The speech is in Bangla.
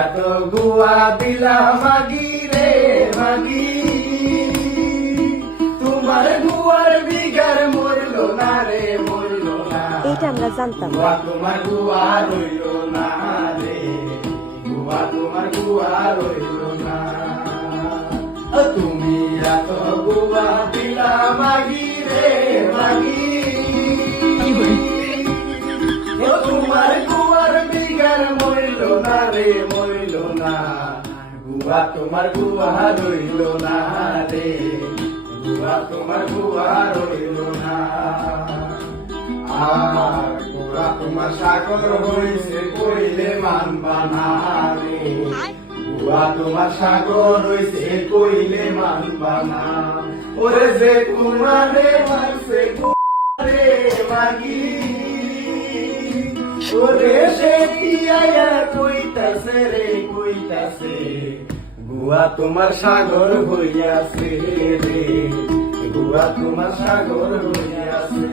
এত গুয়া দিলা মাগি রে মাগি, তোমার গুয়ার বিগার মরলো না রে মরলো না। এইটা আমরা জানতাম। গুয়া তোমার গুয়া রইল না রে, গুয়া তোমার গুয়া রইল না। তুমি এত গুয়া দিলা মাগি রে মাগি, তোমার গুয়ার বিগার মরল না রে মরল না। গুয়া তোমার গুয়া রইল না রে, গুয়া তোমার গুয়া রইল না। আর গুয়া তোমার সাগর হইছে কইলে মানবা না রে, গুয়া তোমার সাগর হইছে কইলে মানবা না। ওরে যে তোমারে মারছে রে মাগি, ওরে সে পিয়ায়া কইতাছে রে কইতাছে, গুয়া তোমার সাগর হইয়াছে রে, গুয়া তোমার সাগর হইয়াছে।